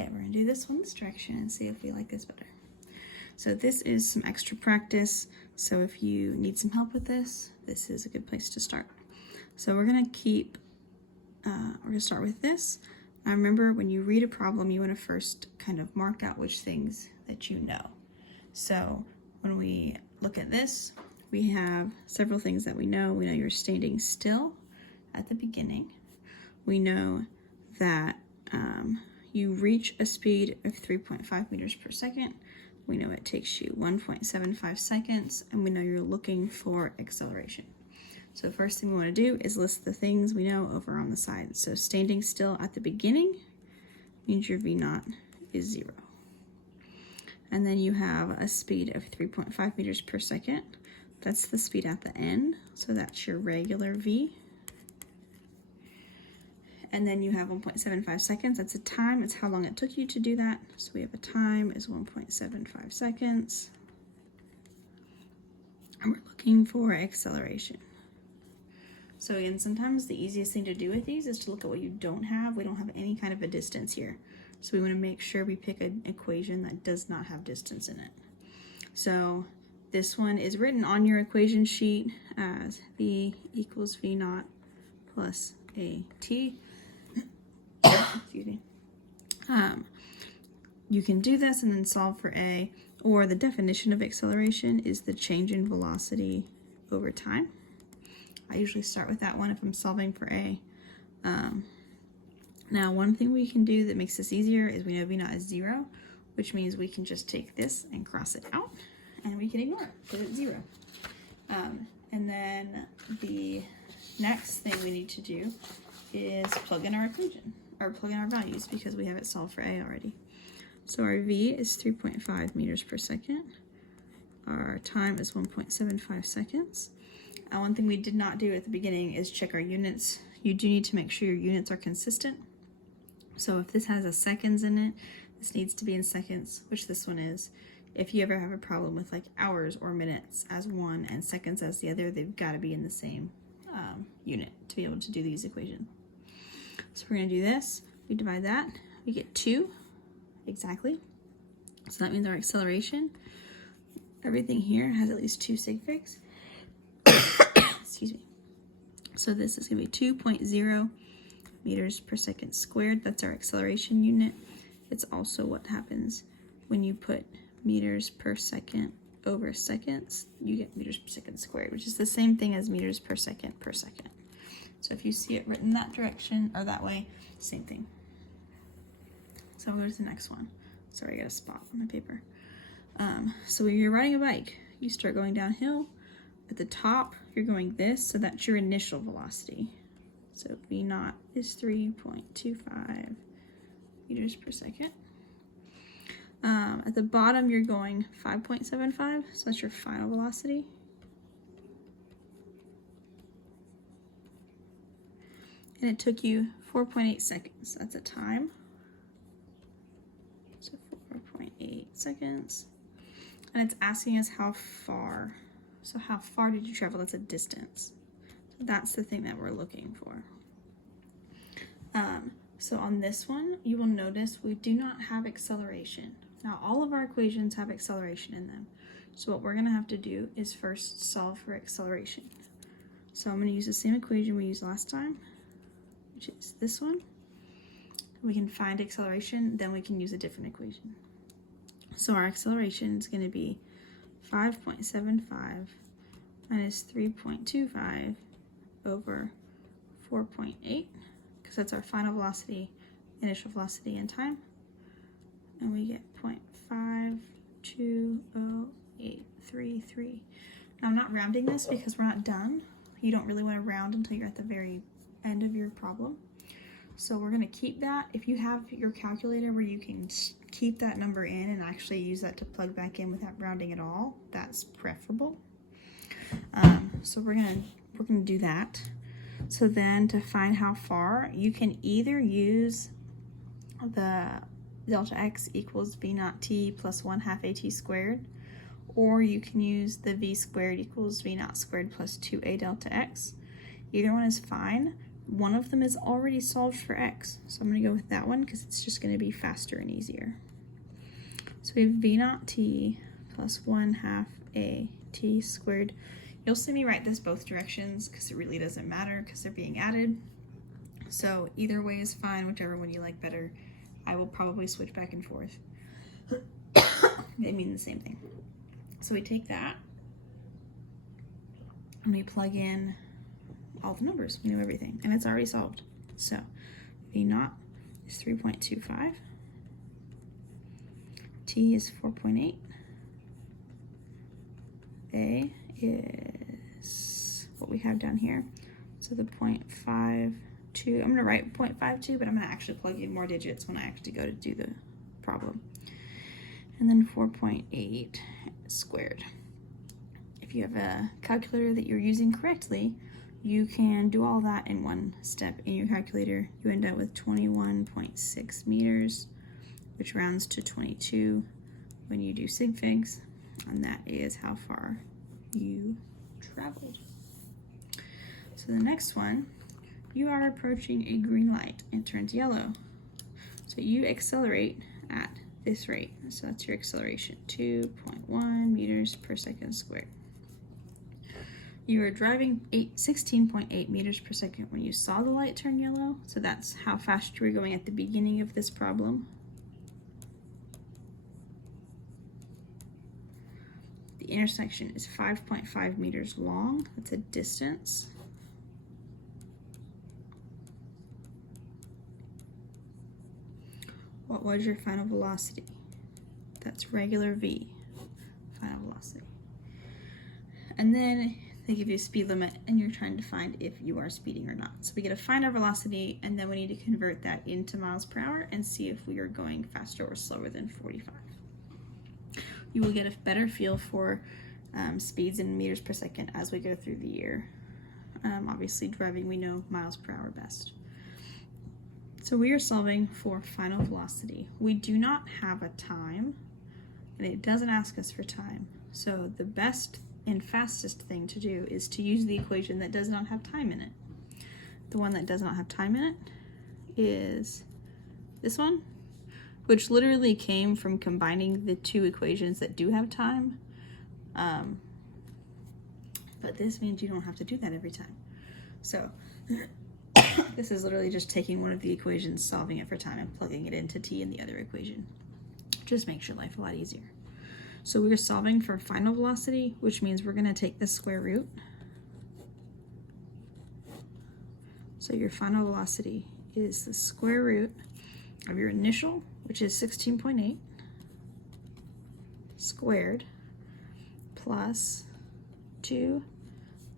Okay, we're gonna do this one this direction and see if we like this better. So this is some extra practice. So if you need some help with this, this is a good place to start. So we're gonna start with this. Now remember, when you read a problem, you wanna first kind of mark out which things that you know. So when we look at this, we have several things that we know. We know you're standing still at the beginning. We know that you reach a speed of 3.5 meters per second. We know it takes you 1.75 seconds, and we know you're looking for acceleration. So the first thing we want to do is list the things we know over on the side. So standing still at the beginning means your V0 is 0. And then you have a speed of 3.5 meters per second. That's the speed at the end, so that's your regular V. And then you have 1.75 seconds. That's a time. It's how long it took you to do that. So we have a time is 1.75 seconds. And we're looking for acceleration. So again, sometimes the easiest thing to do with these is to look at what you don't have. We don't have any kind of a distance here. So we want to make sure we pick an equation that does not have distance in it. So this one is written on your equation sheet as V equals V0 plus AT. Excuse me. You can do this and then solve for A, or the definition of acceleration is the change in velocity over time. I usually start with that one if I'm solving for A. Now, one thing we can do that makes this easier is we know V0 is 0, which means we can just take this and cross it out, and we can ignore it because it's 0. And then the next thing we need to do is plug in our equation, or plug in our values, because we have it solved for A already. So our V is 3.5 meters per second. Our time is 1.75 seconds. One thing we did not do at the beginning is check our units. You do need to make sure your units are consistent. So if this has a seconds in it, this needs to be in seconds, which this one is. If you ever have a problem with like hours or minutes as one and seconds as the other, they've got to be in the same unit to be able to do these equations. So we're going to do this. We divide that. We get 2 exactly. So that means our acceleration, everything here has at least 2 sig figs. Excuse me. So this is going to be 2.0 meters per second squared. That's our acceleration unit. It's also what happens when you put meters per second over seconds. You get meters per second squared, which is the same thing as meters per second per second. So if you see it written that direction or that way, same thing. So we'll go to the next one. Sorry, I got a spot on my paper. So when you're riding a bike, you start going downhill. At the top, you're going this, so that's your initial velocity. So V0 is 3.25 meters per second. At the bottom, you're going 5.75, so that's your final velocity. And it took you 4.8 seconds. That's a time. So 4.8 seconds. And it's asking us how far. So how far did you travel? That's a distance. So that's the thing that we're looking for. So on this one, you will notice we do not have acceleration. Now all of our equations have acceleration in them. So what we're gonna have to do is first solve for acceleration. So I'm gonna use the same equation we used last time, which is this one. We can find acceleration, then we can use a different equation. So our acceleration is gonna be 5.75 minus 3.25 over 4.8, because that's our final velocity, initial velocity, and time. And we get 0.52083. Now I'm not rounding this because we're not done. You don't really want to round until you're at the very end of your problem. So we're going to keep that. If you have your calculator where you can keep that number in and actually use that to plug back in without rounding at all, that's preferable. So we're gonna do that. So then to find how far, you can either use the delta x equals v0 t plus 1/2 at squared, or you can use the v squared equals v0 squared plus 2a delta x. Either one is fine. one of them is already solved for x. So I'm going to go with that one because it's just going to be faster and easier. So we have v naught t plus 1/2 a t squared. You'll see me write this both directions because it really doesn't matter because they're being added. So either way is fine, whichever one you like better. I will probably switch back and forth. They mean the same thing. So we take that and we plug in all the numbers. We know everything, and it's already solved. So v naught is 3.25, t is 4.8, a is what we have down here. So the 0.52, I'm going to write 0.52, but I'm going to actually plug in more digits when I actually go to do the problem. And then 4.8 squared. If you have a calculator that you're using correctly, you can do all that in one step in your calculator. You end up with 21.6 meters, which rounds to 22 when you do sig figs, and that is how far you traveled. So the next one, you are approaching a green light and turns yellow. So you accelerate at this rate. So that's your acceleration, 2.1 meters per second squared. You were driving 16.8 meters per second when you saw the light turn yellow. So that's how fast you were going at the beginning of this problem. The intersection is 5.5 meters long. That's a distance. What was your final velocity? That's regular v, final velocity. And then they give you a speed limit and you're trying to find if you are speeding or not. So we get to find our velocity and then we need to convert that into miles per hour and see if we are going faster or slower than 45. You will get a better feel for speeds in meters per second as we go through the year. Obviously driving, we know miles per hour best. So we are solving for final velocity. We do not have a time, and it doesn't ask us for time. So the best and fastest thing to do is to use the equation that does not have time in it. The one that does not have time in it is this one, which literally came from combining the two equations that do have time. But this means you don't have to do that every time. So this is literally just taking one of the equations, solving it for time, and plugging it into t in the other equation. Just makes your life a lot easier. So we're solving for final velocity, which means we're going to take the square root. So your final velocity is the square root of your initial, which is 16.8, squared, plus 2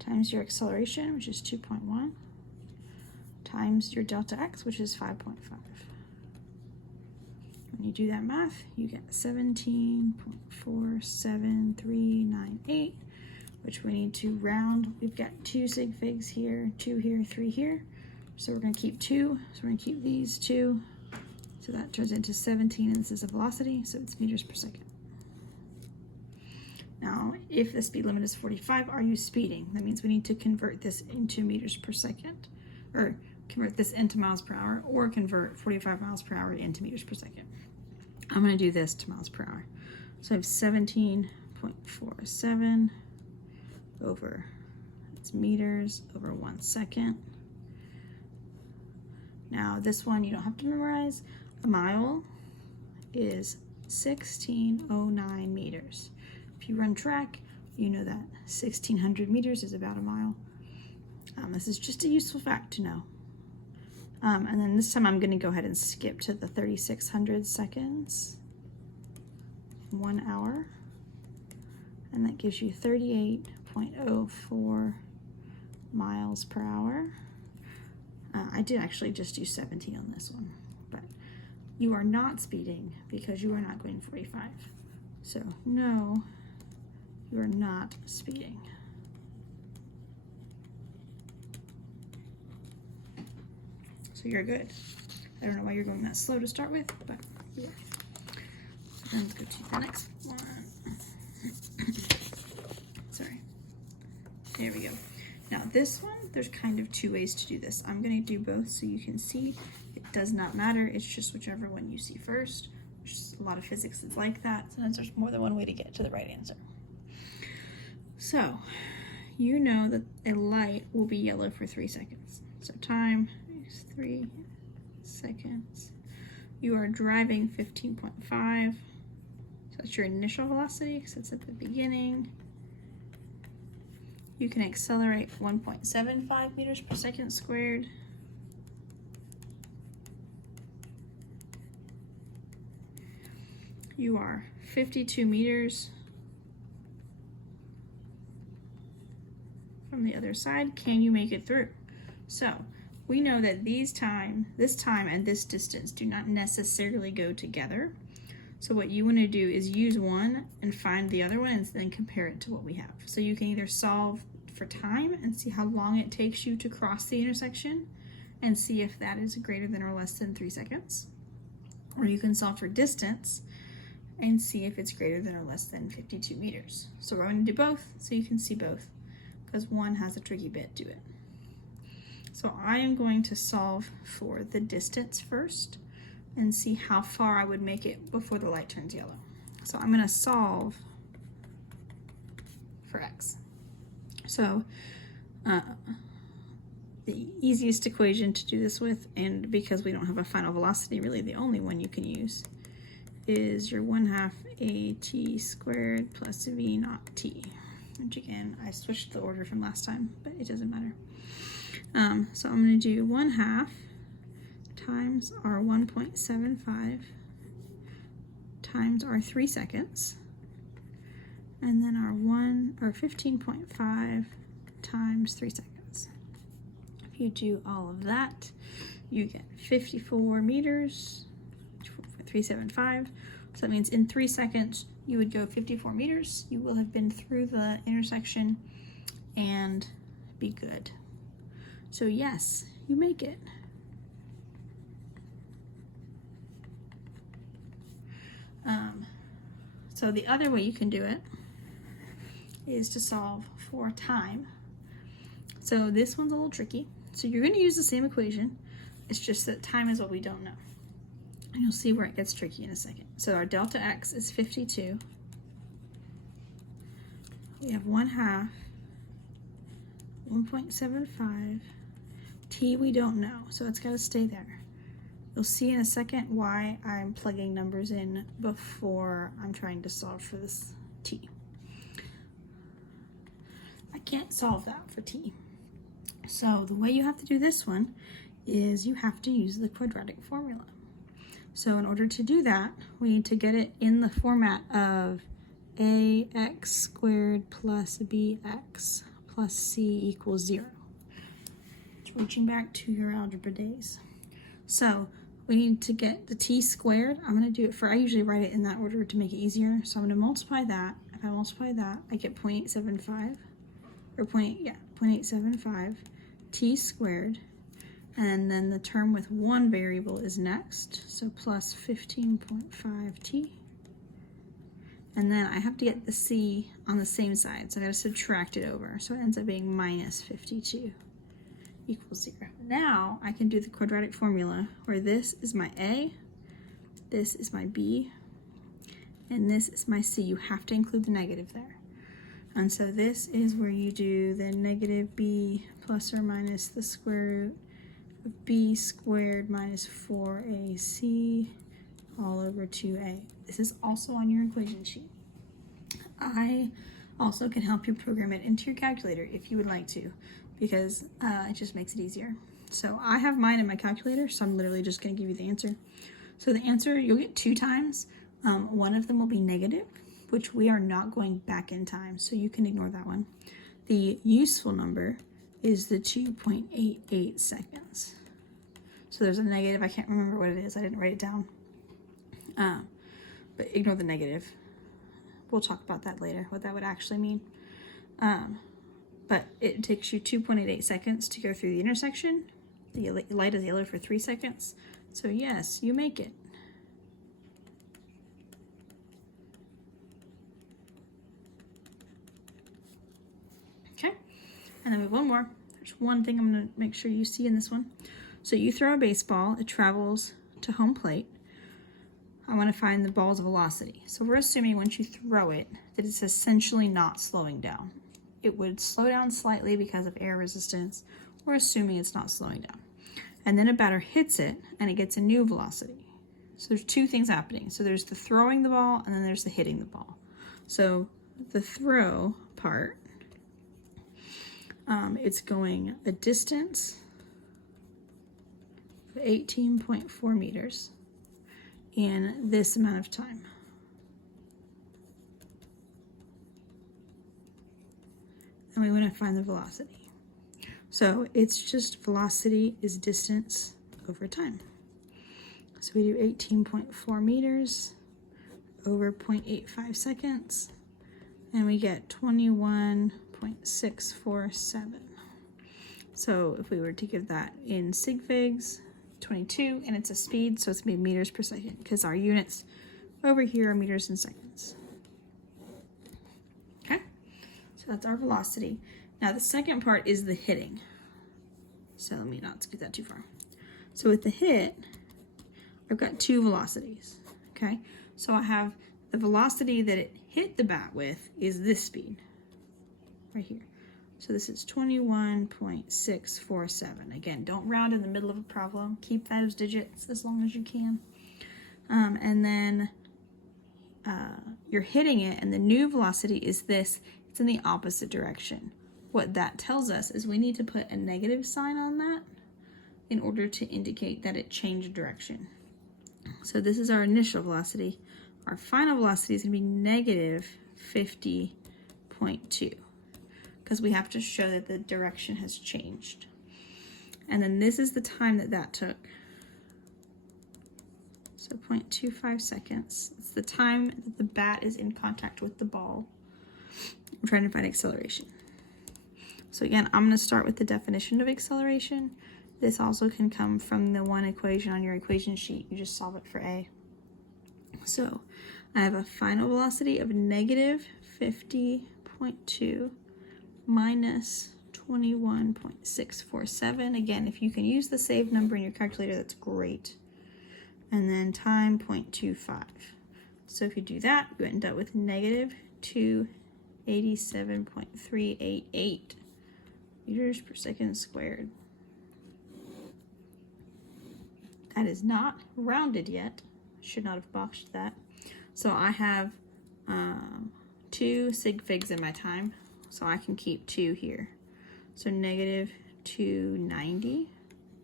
times your acceleration, which is 2.1, times your delta x, which is 5.5. When you do that math, you get 17.47398, which we need to round. We've got 2 sig figs here, 2 here, 3 here. So we're going to keep 2. So we're going to keep these 2. So that turns into 17, and this is a velocity, so it's meters per second. Now, if the speed limit is 45, are you speeding? That means we need to convert this into meters per second, or convert this into miles per hour, or convert 45 miles per hour into meters per second. I'm going to do this to miles per hour. So I have 17.47 over, it's meters over 1 second. Now this one you don't have to memorize. A mile is 1609 meters. If you run track, you know that 1600 meters is about a mile. This is just a useful fact to know. And then this time I'm going to go ahead and skip to the 3600 seconds, 1 hour, and that gives you 38.04 miles per hour. I did actually just do 17 on this one, but you are not speeding because you are not going 45. So no, you are not speeding. So you're good. I don't know why you're going that slow to start with, but yeah. So let's go to the next one. Sorry. There we go. Now this one, there's kind of two ways to do this. I'm going to do both so you can see. It does not matter. It's just whichever one you see first. There's a lot of physics that's like that. Sometimes there's more than one way to get to the right answer. So you know that a light will be yellow for 3 seconds. So time is 3 seconds. You are driving 15.5. So that's your initial velocity because it's at the beginning. You can accelerate 1.75 meters per second squared. You are 52 meters from the other side. Can you make it through? So we know that this time and this distance do not necessarily go together. So what you want to do is use one and find the other one and then compare it to what we have. So you can either solve for time and see how long it takes you to cross the intersection and see if that is greater than or less than 3 seconds. Or you can solve for distance and see if it's greater than or less than 52 meters. So we're going to do both so you can see both because one has a tricky bit to it. So I am going to solve for the distance first and see how far I would make it before the light turns yellow. So I'm going to solve for x. So the easiest equation to do this with, and because we don't have a final velocity, really the only one you can use, is your 1/2 at squared plus v naught t. Which again, I switched the order from last time, but it doesn't matter. So I'm going to do 1/2 times our 1.75 times our 3 seconds, and then our 15.5 times 3 seconds. If you do all of that, you get 54 meters, 375. So that means in 3 seconds, you would go 54 meters. You will have been through the intersection and be good. So yes, you make it. So the other way you can do it is to solve for time. So this one's a little tricky. So you're going to use the same equation. It's just that time is what we don't know. And you'll see where it gets tricky in a second. So our delta x is 52. We have 1/2, 1.75. T we don't know, so it's got to stay there. You'll see in a second why I'm plugging numbers in before I'm trying to solve for this t. I can't solve that for t. So the way you have to do this one is you have to use the quadratic formula. So in order to do that, we need to get it in the format of ax squared plus bx plus c equals 0. It's reaching back to your algebra days. So we need to get the t squared. I'm going to do it I usually write it in that order to make it easier. So I'm going to multiply that. If I multiply that, I get 0.875, or 0.875 t squared. And then the term with one variable is next, so plus 15.5t. And then I have to get the c on the same side, so I got to subtract it over. So it ends up being minus 52 equals 0. Now I can do the quadratic formula where this is my a, this is my b, and this is my c. You have to include the negative there. And so this is where you do the negative b plus or minus the square root of b squared minus 4ac all over 2a. This is also on your equation sheet. I also can help you program it into your calculator if you would like to, because it just makes it easier. So I have mine in my calculator, so I'm literally just going to give you the answer. So the answer you'll get 2 times. One of them will be negative, which we are not going back in time, so you can ignore that one. The useful number is the 2.88 seconds. So there's a negative. I can't remember what it is. I didn't write it down. But ignore the negative. We'll talk about that later, what that would actually mean. But it takes you 2.88 seconds to go through the intersection. The light is yellow for 3 seconds. So yes, you make it. Okay, And then we have one more. There's one thing I'm going to make sure you see in this one. So you throw a baseball, it travels to home plate. I want to find the ball's velocity. So we're assuming once you throw it, that it's essentially not slowing down. It would slow down slightly because of air resistance. We're assuming it's not slowing down. And then a batter hits it and it gets a new velocity. So there's two things happening. So there's the throwing the ball and then there's the hitting the ball. So the throw part, it's going a distance of 18.4 meters in this amount of time. And we want to find the velocity. So it's just velocity is distance over time. So we do 18.4 meters over 0.85 seconds, and we get 21.647. So if we were to give that in sig figs, 22, and it's a speed, so it's going to be meters per second, because our units over here are meters and seconds. Okay, so that's our velocity. Now the second part is the hitting. So let me not scoot that too far. So with the hit, I've got two velocities, okay? So I have the velocity that it hit the bat with is this speed, right here. So this is 21.647. Again, don't round in the middle of a problem. Keep those digits as long as you can. And then you're hitting it, and the new velocity is this. It's in the opposite direction. What that tells us is we need to put a negative sign on that in order to indicate that it changed direction. So this is our initial velocity. Our final velocity is going to be negative 50.2 because we have to show that the direction has changed. And then this is the time that that took. So 0.25 seconds. It's the time that the bat is in contact with the ball. I'm trying to find acceleration. So again, I'm going to start with the definition of acceleration. This also can come from the one equation on your equation sheet. You just solve it for A. So I have a final velocity of negative 50.2 minus 21.647. Again, if you can use the save number in your calculator, that's great. And then time 0.25. So if you do that, you end up with negative 287.388 meters per second squared. That is not rounded yet. Should not have botched that. So I have 2 sig figs in my time, so I can keep 2 here. So negative 290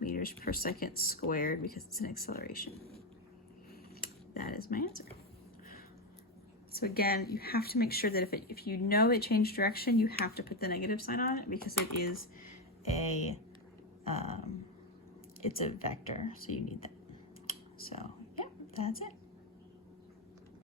meters per second squared because it's an acceleration. That is my answer. So again, you have to make sure that if you know it changed direction, you have to put the negative sign on it because it is a it's a vector, so you need that. So yeah, that's it.